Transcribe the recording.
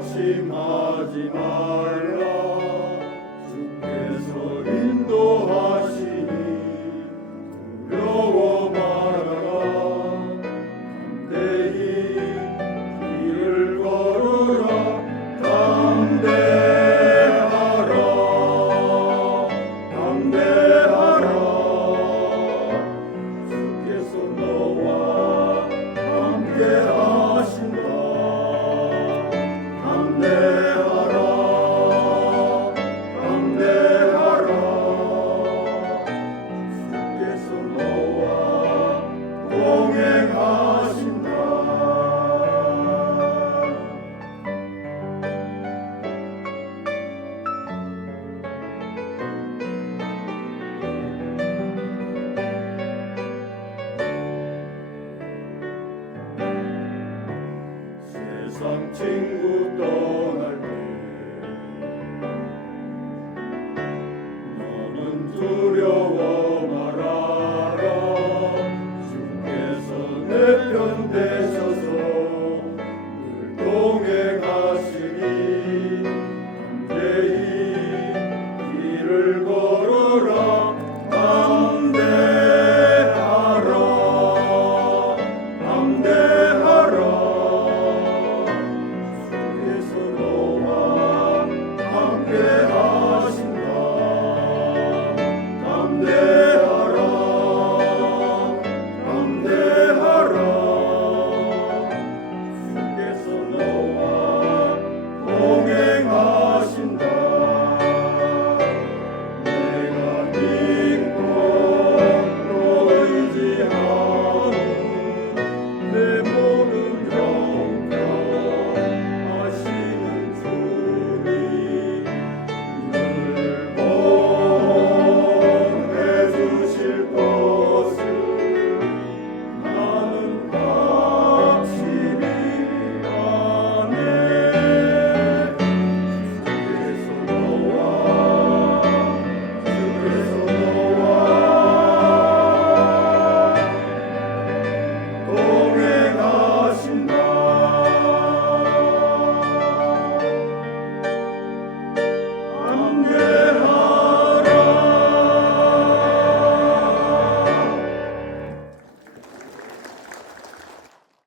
두려워하지 말라. 주께서 인도하시니 두려워 말아라. 담대히 길을 걸으라. 담대하라. 담대하라. 주께서 너 세상 친구 떠날 때 너는 두려워 말아라. 주께서 내 편 되셔서. 늘 동행하시니 함께히 길을 걸어라.